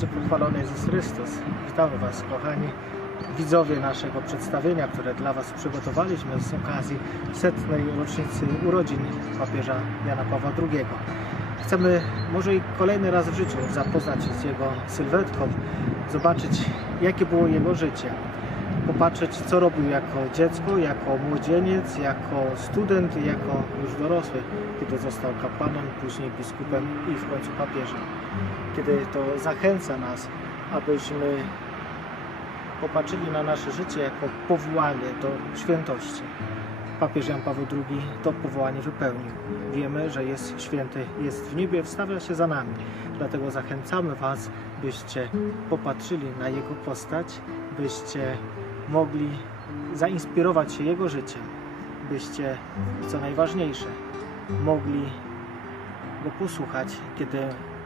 będzie pochwalony Jezus Chrystus. Witamy Was, kochani widzowie naszego przedstawienia, które dla Was przygotowaliśmy z okazji setnej rocznicy urodzin papieża Jana Pawła II. Chcemy może i kolejny raz w życiu zapoznać się z jego sylwetką, zobaczyć jakie było jego życie, popatrzeć co robił jako dziecko, jako młodzieniec, jako student jako już dorosły, kiedy został kapłanem, później biskupem i w końcu papieżem. Kiedy to zachęca nas, abyśmy popatrzyli na nasze życie jako powołanie do świętości. Papież Jan Paweł II to powołanie wypełnił. Wiemy, że jest święty, jest w niebie, wstawia się za nami. Dlatego zachęcamy Was, byście popatrzyli na Jego postać, byście mogli zainspirować się Jego życiem, byście, co najważniejsze, mogli Go posłuchać, kiedy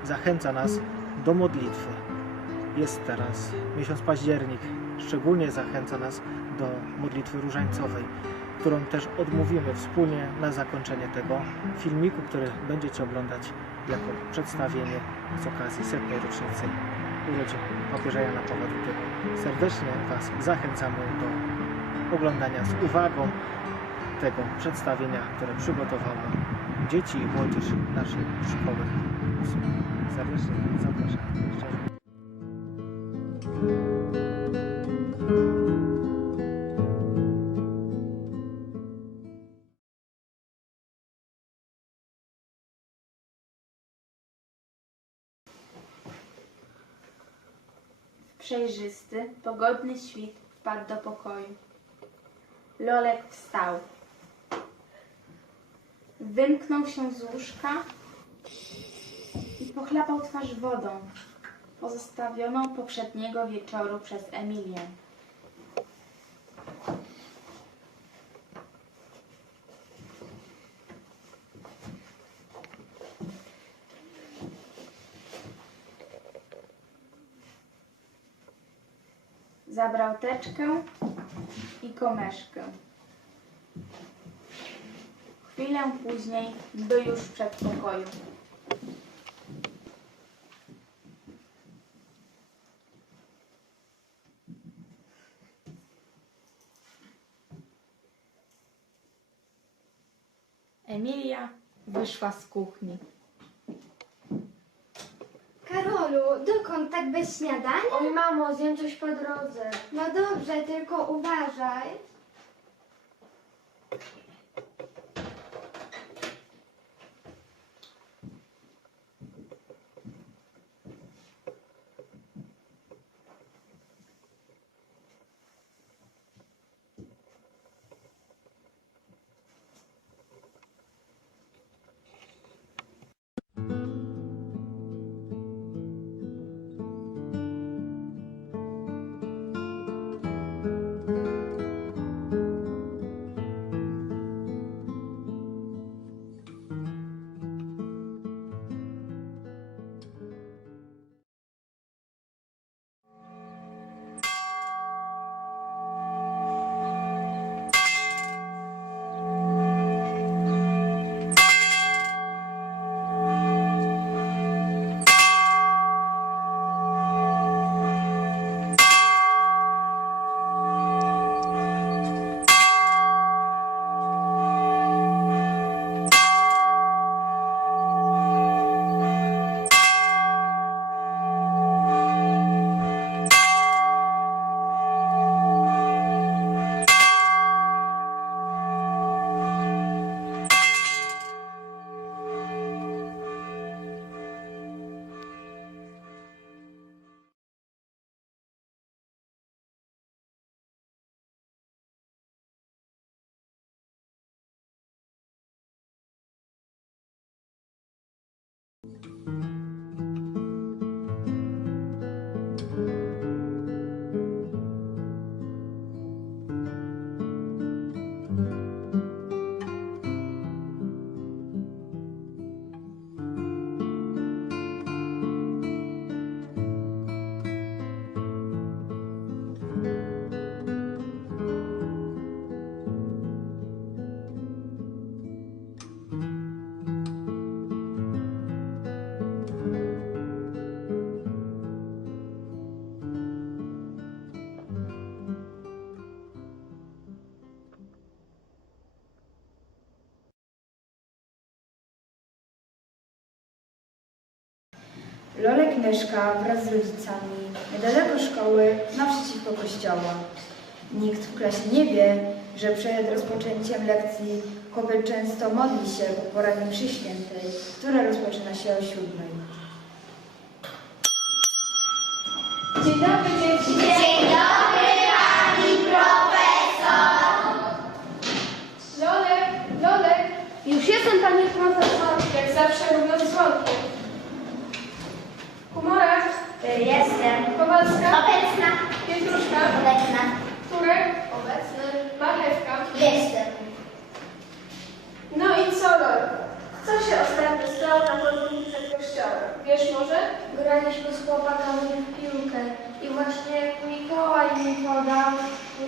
zachęca nas do modlitwy. Jest teraz miesiąc październik, szczególnie zachęca nas do modlitwy różańcowej, którą też odmówimy wspólnie na zakończenie tego filmiku, który będziecie oglądać jako przedstawienie z okazji setnej rocznicy urodzin papieża Jana Pawła II. Serdecznie Was zachęcamy do oglądania z uwagą tego przedstawienia, które przygotowało dzieci i młodzież naszej szkoły. Serdecznie zapraszam. Przejrzysty, pogodny świt wpadł do pokoju. Lolek wstał. Wymknął się z łóżka i pochlapał twarz wodą, pozostawioną poprzedniego wieczoru przez Emilię. Zabrał teczkę i komeszkę. Chwilę później był już przedpokoju. Emilia wyszła z kuchni. Karolu, dokąd tak bez śniadania? Oj mamo, zjem coś po drodze. No dobrze, tylko uważaj. Mieszka wraz z rodzicami niedaleko szkoły, naprzeciwko kościoła. Nikt w klasie nie wie, że przed rozpoczęciem lekcji chłopiec często modli się po porannej mszy świętej, która rozpoczyna się o siódmej. Dzień dobry dzieci. Dzień dobry pani profesor. Lolek, Lolek. Już jestem, panie profesor. Jak zawsze robią dzwonki. Humorek, Jestem. Kowalska, Obecna. Pietruszka, Obecna. Turek, Obecny. Marchewka. Jestem. No i co, Lolek? Co się ostatnio stało na podwórku przed kościołem? Wiesz może? Graliśmy z chłopakami w piłkę i właśnie jak Mikołaj mi podał,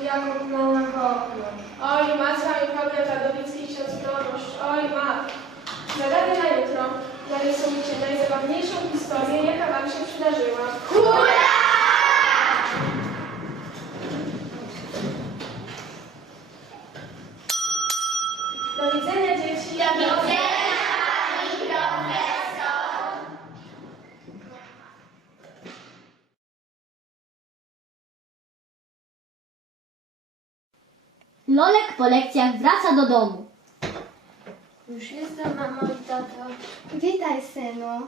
ja kopnąłem w okno. Oj, Macła i Paweł Wadowicki, ksiądz proboszcz. Oj, ma. Zagady na jutro narysujcie najzabawniejszą historię, jaka wam się przydarzyła. Do widzenia, dzieci. Do widzenia. Lolek po lekcjach wraca do domu. Już jestem, mamo i tato. Witaj, synu.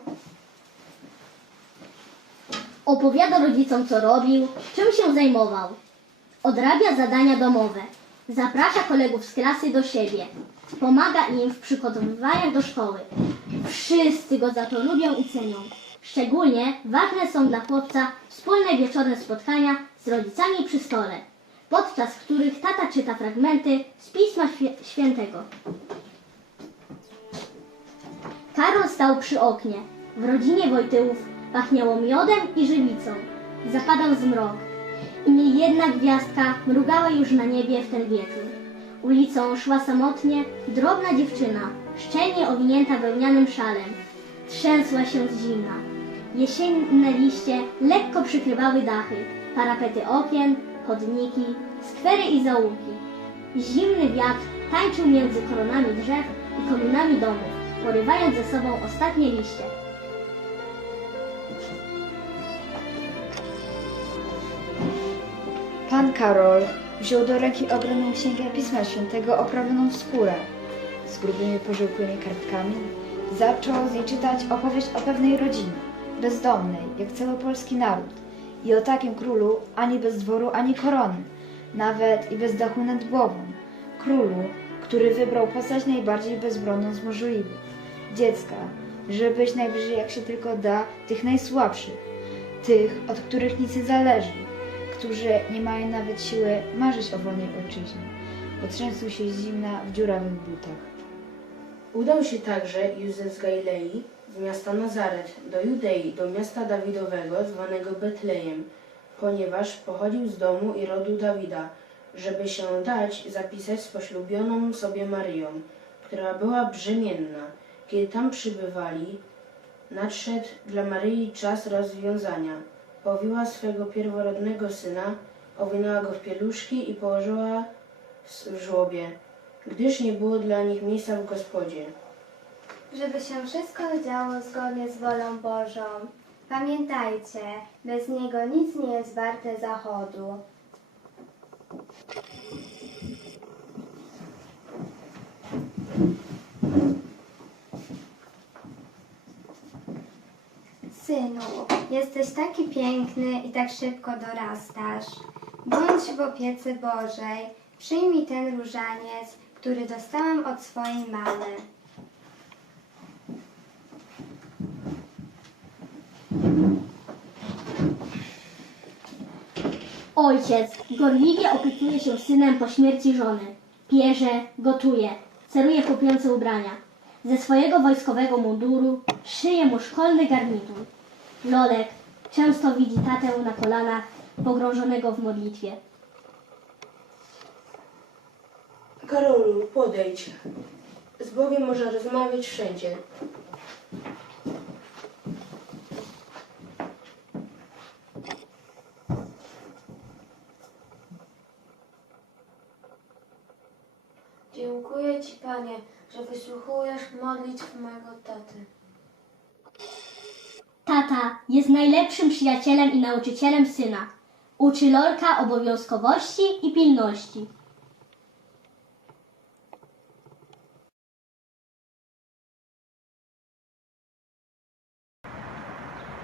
Opowiada rodzicom, co robił, czym się zajmował. Odrabia zadania domowe. Zaprasza kolegów z klasy do siebie. Pomaga im w przygotowywaniach do szkoły. Wszyscy go za to lubią i cenią. Szczególnie ważne są dla chłopca wspólne wieczorne spotkania z rodzicami przy stole, podczas których tata czyta fragmenty z Pisma Świętego. Karol stał przy oknie. W rodzinie Wojtyłów pachniało miodem i żywicą. Zapadał zmrok. I nie jedna gwiazdka mrugała już na niebie w ten wieczór. Ulicą szła samotnie drobna dziewczyna, szczelnie owinięta wełnianym szalem. Trzęsła się z zimna. Jesienne liście lekko przykrywały dachy, parapety okien, chodniki, skwery i zaułki. Zimny wiatr tańczył między koronami drzew i kominami domów, porywając ze sobą ostatnie liście. Pan Karol wziął do ręki ogromną księgę Pisma Świętego oprawioną w skórę z grubymi pożółkłymi kartkami. Zaczął z niej czytać opowieść o pewnej rodzinie, bezdomnej, jak cały polski naród. I o takim królu, ani bez dworu, ani korony, nawet i bez dachu nad głową. Królu, który wybrał postać najbardziej bezbronną z możliwych. Dziecka, żeby być najbliżej jak się tylko da tych najsłabszych, tych, od których nic nie zależy, którzy nie mają nawet siły marzyć o wolnej ojczyźnie, bo trzęsą się z zimna w dziurawych butach. Udał się także Józef z Galilei w miasta Nazaret, do Judei, do miasta Dawidowego zwanego Betlejem, ponieważ pochodził z domu i rodu Dawida, żeby się dać zapisać z poślubioną sobie Maryją, która była brzemienna. Kiedy tam przybywali, nadszedł dla Maryi czas rozwiązania. Powiła swego pierworodnego syna, owinęła go w pieluszki i położyła w żłobie, gdyż nie było dla nich miejsca w gospodzie. Żeby się wszystko działo zgodnie z wolą Bożą. Pamiętajcie, bez Niego nic nie jest warte zachodu. Synu, jesteś taki piękny i tak szybko dorastasz. Bądź w opiece Bożej. Przyjmij ten różaniec, który dostałam od swojej mamy. Ojciec gorliwie opiekuje się synem po śmierci żony. Pierze, gotuje, ceruje chłopięce ubrania. Ze swojego wojskowego munduru szyje mu szkolny garnitur. Lolek często widzi tatę na kolanach, pogrążonego w modlitwie. Karolu, podejdź. Z Bogiem można rozmawiać wszędzie. Dziękuję Ci, Panie, że wysłuchujesz modlitw mojego taty. Tata tata jest najlepszym przyjacielem i nauczycielem syna. Uczy Lolka obowiązkowości i pilności.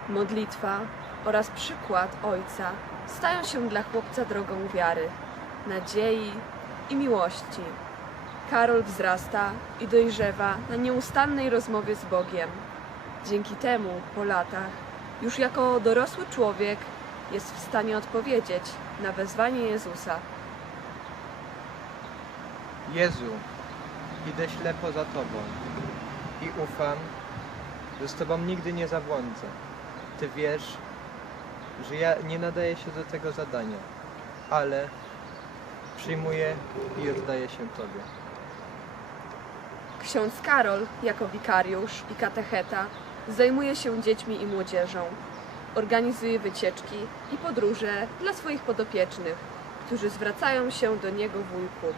Modlitwa oraz przykład ojca stają się dla chłopca drogą wiary, nadziei i miłości. Karol wzrasta i dojrzewa na nieustannej rozmowie z Bogiem. Dzięki temu po latach, już jako dorosły człowiek, jest w stanie odpowiedzieć na wezwanie Jezusa. Jezu, idę ślepo za Tobą i ufam, że z Tobą nigdy nie zabłądzę. Ty wiesz, że ja nie nadaję się do tego zadania, ale przyjmuję i oddaję się Tobie. Ksiądz Karol, jako wikariusz i katecheta, zajmuje się dziećmi i młodzieżą. Organizuje wycieczki i podróże dla swoich podopiecznych, którzy zwracają się do niego Wujku.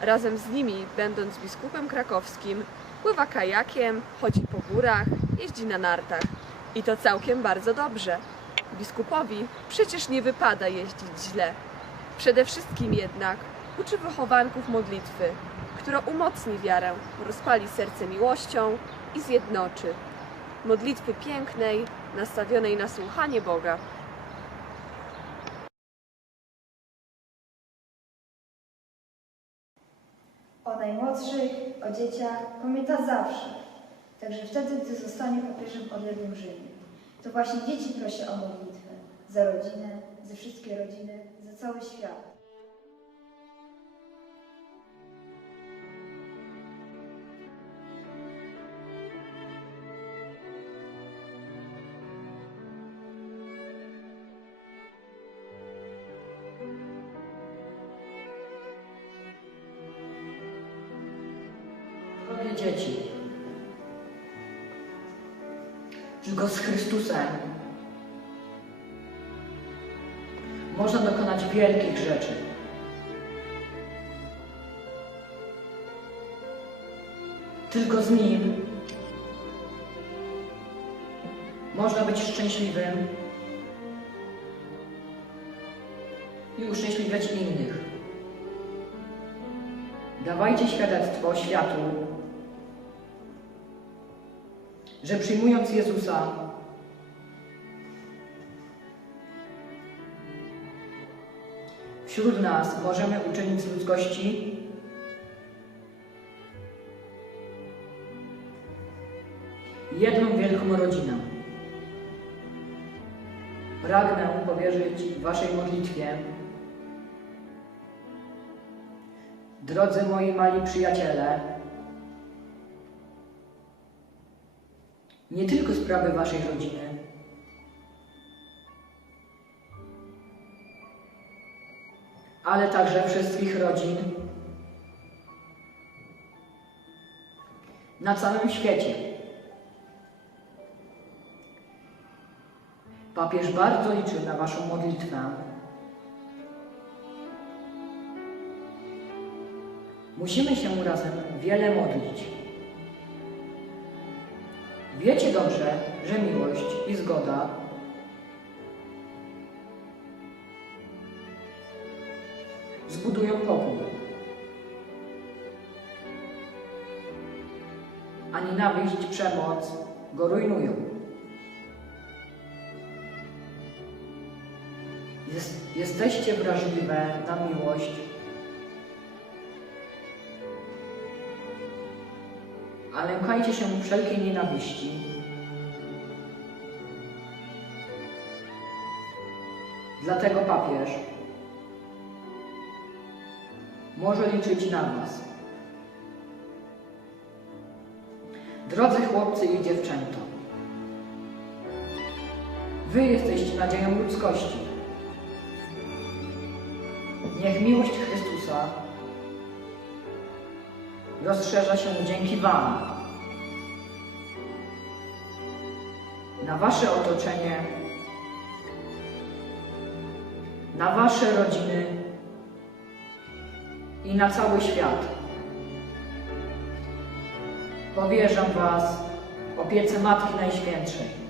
Razem z nimi, będąc biskupem krakowskim, pływa kajakiem, chodzi po górach, jeździ na nartach. I to całkiem bardzo dobrze. Biskupowi przecież nie wypada jeździć źle. Przede wszystkim jednak uczy wychowanków modlitwy, która umocni wiarę, rozpali serce miłością i zjednoczy. Modlitwy pięknej, nastawionej na słuchanie Boga. O najmłodszych, o dzieciach pamięta zawsze. Także wtedy, gdy zostanie papieżem odległym Rzymie. To właśnie dzieci prosi o modlitwę. Za rodzinę, za wszystkie rodziny, za cały świat. Z Chrystusem można dokonać wielkich rzeczy. Tylko z Nim można być szczęśliwym i uszczęśliwiać innych. Dawajcie świadectwo światu, że przyjmując Jezusa, wśród nas możemy uczynić z ludzkości jedną wielką rodzinę. Pragnę powierzyć Waszej modlitwie, drodzy moi mali przyjaciele, nie tylko sprawy Waszej rodziny, ale także wszystkich rodzin na całym świecie. Papież bardzo liczy na Waszą modlitwę. Musimy się razem wiele modlić. Wiecie dobrze, że miłość i zgoda zbudują pokój. A nienawiść, przemoc go rujnują. Jest, jesteście wrażliwe na miłość. A lękajcie się wszelkiej nienawiści. Dlatego papież może liczyć na Was. Drodzy chłopcy i dziewczęta, Wy jesteście nadzieją ludzkości. Niech miłość Chrystusa rozszerza się dzięki Wam na Wasze otoczenie, na Wasze rodziny i na cały świat. Powierzam Was opiece Matki Najświętszej.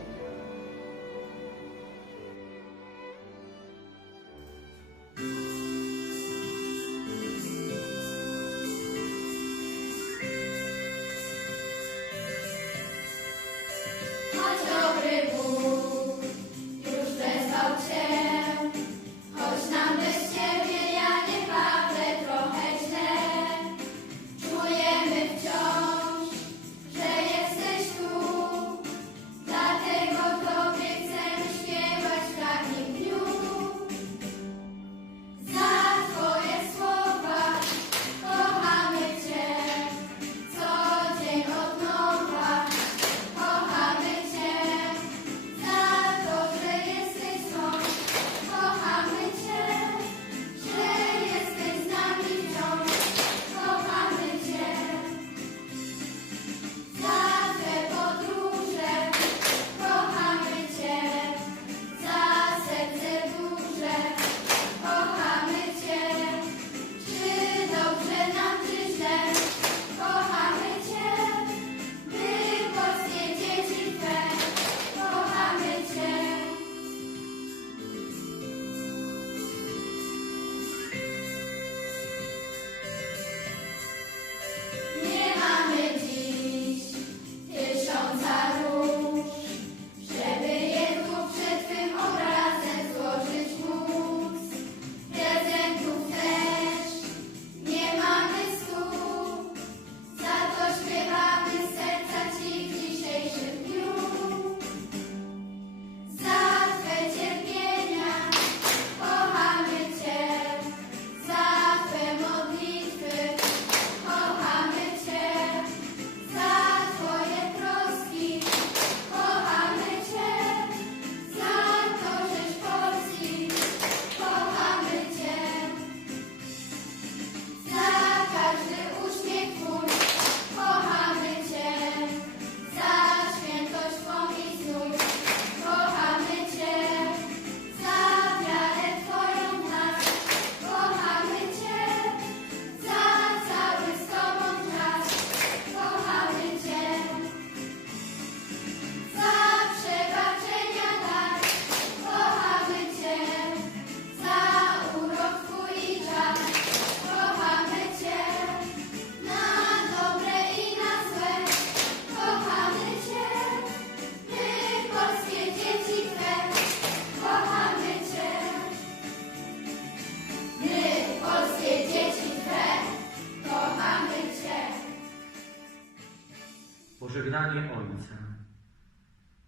Pożegnanie Ojca.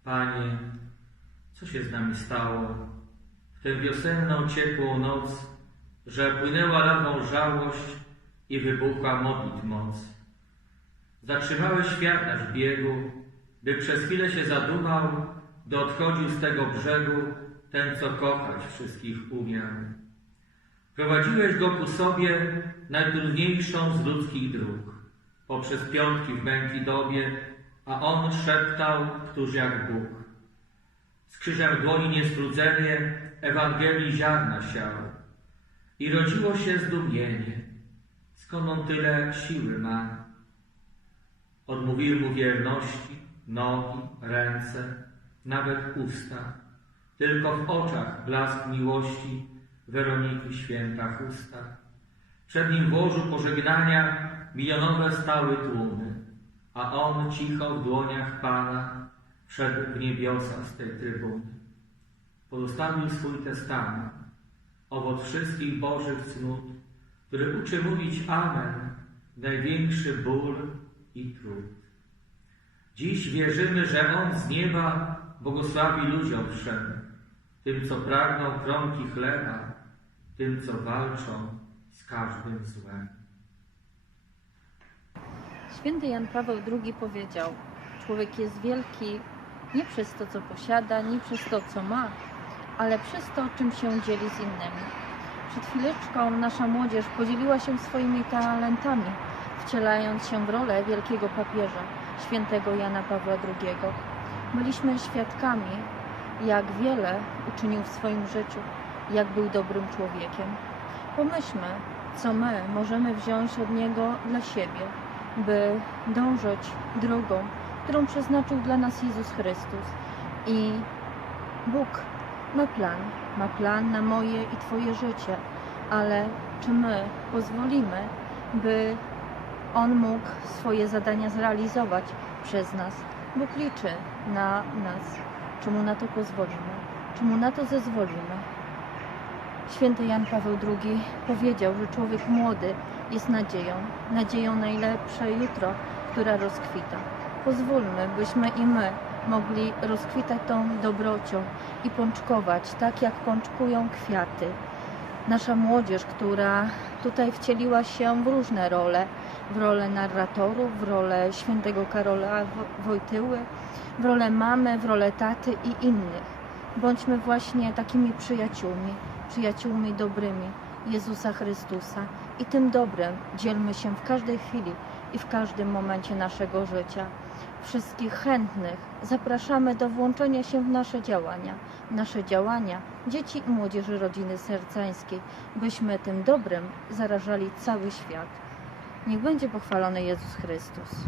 Panie, co się z nami stało w tę wiosenną, ciepłą noc, że płynęła lawą żałość i wybuchła modlitw moc. Zatrzymałeś świat nasz biegu, by przez chwilę się zadumał, gdy odchodził z tego brzegu ten, co kochać wszystkich umiał. Prowadziłeś go ku sobie najtrudniejszą z ludzkich dróg, poprzez piątki w męki dobie, a on szeptał, któż jak Bóg. Z krzyżem dłoni niestrudzenie Ewangelii ziarna siał i rodziło się zdumienie, skąd on tyle siły ma. Odmówiły mu wierności, nogi, ręce, nawet usta, tylko w oczach blask miłości Weroniki święta chusta. Przed nim w łożu pożegnania milionowe stały tłumy, a on cicho w dłoniach Pana wszedł w niebiosa z tej trybuny. Pozostawił swój testament, owoc wszystkich Bożych cnót, który uczy mówić Amen, największy ból i trud. Dziś wierzymy, że On z nieba błogosławi ludziom wszem, tym, co pragną kromki chleba, tym, co walczą z każdym złem. Święty Jan Paweł II powiedział: Człowiek jest wielki nie przez to, co posiada, nie przez to, co ma, ale przez to, czym się dzieli z innymi. Przed chwileczką nasza młodzież podzieliła się swoimi talentami, wcielając się w rolę wielkiego papieża, świętego Jana Pawła II. Byliśmy świadkami, jak wiele uczynił w swoim życiu, jak był dobrym człowiekiem. Pomyślmy, co my możemy wziąć od niego dla siebie, by dążyć drogą, którą przeznaczył dla nas Jezus Chrystus. I Bóg ma plan, ma plan na moje i Twoje życie, ale czy my pozwolimy, by On mógł swoje zadania zrealizować przez nas? Bóg liczy na nas. Czy mu na to pozwolimy? Czy mu na to zezwolimy? Święty Jan Paweł II powiedział, że człowiek młody jest nadzieją, nadzieją na lepsze jutro, która rozkwita. Pozwólmy, byśmy i my mogli rozkwitać tą dobrocią i pączkować, tak jak pączkują kwiaty. Nasza młodzież, która tutaj wcieliła się w różne role, w rolę narratorów, w rolę świętego Karola Wo- Wojtyły, w rolę mamy, w rolę taty i innych. Bądźmy właśnie takimi przyjaciółmi, przyjaciółmi dobrymi Jezusa Chrystusa i tym dobrem dzielmy się w każdej chwili i w każdym momencie naszego życia. Wszystkich chętnych zapraszamy do włączenia się w nasze działania, nasze działania dzieci i młodzieży rodziny sercańskiej, byśmy tym dobrem zarażali cały świat. Niech będzie pochwalony Jezus Chrystus.